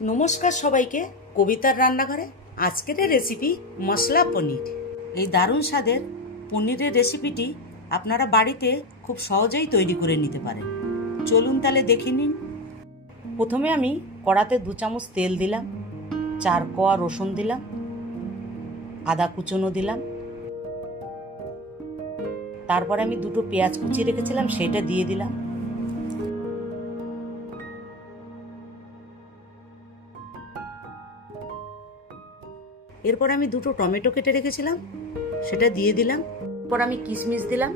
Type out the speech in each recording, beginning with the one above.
নমস্কার সবাইকে, কবিতার রান্নাঘরে আজকের রেসিপি মশলা পনির। এই দারুণ স্বাদের পনিরের রেসিপিটি আপনারা বাড়িতে খুব সহজেই তৈরি করে নিতে পারেন। চলুন তাহলে দেখে নিন। প্রথমে আমি কড়াতে 2 চামচ তেল দিলাম, 4 কোয়া রসুন দিলাম, আদা কুচনো দিলাম, তারপরে আমি 2টো পেঁয়াজ কুচিয়ে রেখেছিলাম সেটা দিয়ে দিলাম। এরপর আমি 2টো টমেটো কেটে রেখেছিলাম সেটা দিয়ে দিলাম। এরপর আমি কিশমিশ দিলাম,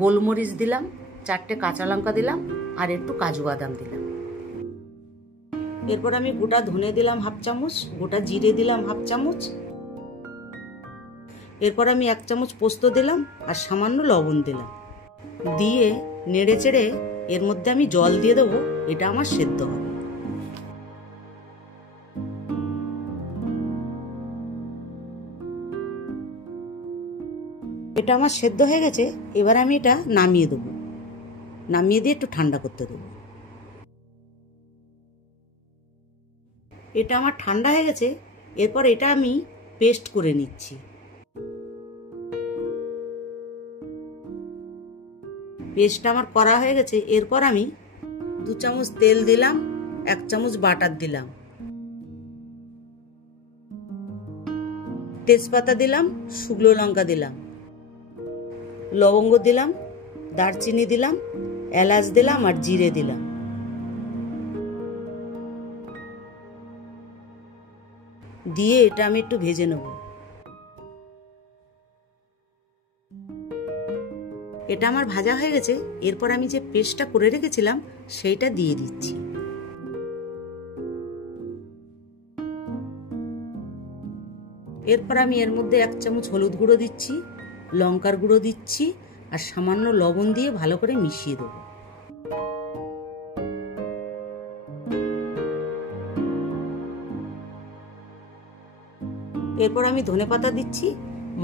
গোলমরিচ দিলাম, 4টে কাঁচা লঙ্কা দিলাম আর একটু কাজু বাদাম দিলাম। এরপর আমি গোটা ধনে দিলাম 1/2 চামচ, গোটা জিরে দিলাম 1/2 চামচ। এরপর আমি 1 চামচ পোস্ত দিলাম আর সামান্য লবণ দিলাম। দিয়ে নেড়ে চেড়ে এর মধ্যে আমি জল দিয়ে দেবো, এটা আমার সেদ্ধ হবে। এটা আমার সেদ্ধ হয়ে গেছে, এবার আমি এটা নামিয়ে দেবো। নামিয়ে দিয়ে একটু ঠান্ডা করতে দেবো। এটা আমার ঠান্ডা হয়ে গেছে, এরপর এটা আমি পেস্ট করে নিচ্ছি। পেস্টটা আমার করা হয়ে গেছে। এরপর আমি 2 চামচ তেল দিলাম, 1 চামচ বাটার দিলাম, তেজপাতা দিলাম, শুকনো লঙ্কা দিলাম, লবঙ্গ দিলাম, দারচিনি দিলাম, এলাচ দিলাম আর জিরে দিলাম। দিয়ে এটা আমি একটু ভেজে নেব। এটা আমার ভাজা হয়ে গেছে। এরপর আমি যে পেস্টটা করে রেখেছিলাম সেইটা দিয়ে দিচ্ছি। এরপর আমি এর মধ্যে 1 চামচ হলুদ গুঁড়ো দিচ্ছি, লঙ্কার গুঁড়ো দিচ্ছি আর সামান্য লবণ দিয়ে ভালো করে মিশিয়ে দেবো। এরপর আমি ধনেপাতা দিচ্ছি।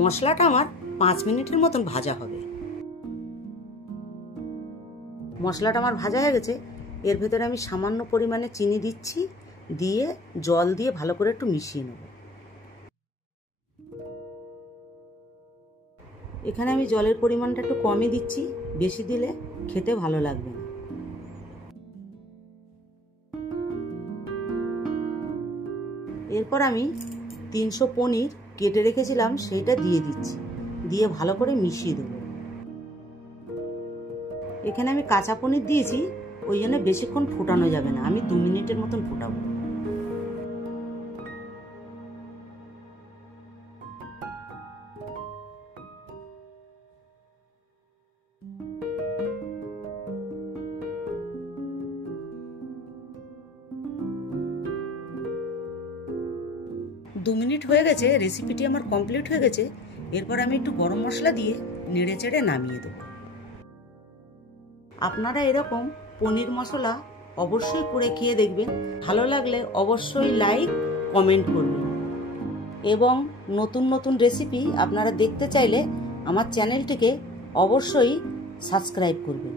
মশলাটা আমার 5 মিনিটের মতন ভাজা হবে। মশলাটা আমার ভাজা হয়ে গেছে। এর ভেতরে আমি সামান্য পরিমাণে চিনি দিচ্ছি, দিয়ে জল দিয়ে ভালো করে একটু মিশিয়ে নেব। এখানে আমি জলের পরিমাণটা একটু কমই দিচ্ছি, বেশি দিলে খেতে ভালো লাগবে না। এরপর আমি 300 পনির কেটে রেখেছিলাম সেইটা দিয়ে দিচ্ছি, দিয়ে ভালো করে মিশিয়ে দেবো। এখানে আমি কাঁচা পনির দিয়েছি, ওই জন্য বেশিক্ষণ ফোটানো যাবে না, আমি 2 মিনিটের মতন ফোটাবো। দু মিনিট হয়ে গেছে, রেসিপিটি আমার কমপ্লিট হয়ে গেছে। এরপর আমি একটু গরম মশলা দিয়ে নেড়ে চেড়ে নামিয়ে দেবো। আপনারা এরকম পনির মশলা অবশ্যই করে খেয়ে দেখবেন। ভালো লাগলে অবশ্যই লাইক কমেন্ট করবেন এবং নতুন নতুন রেসিপি আপনারা দেখতে চাইলে আমার চ্যানেলটিকে অবশ্যই সাবস্ক্রাইব করবেন।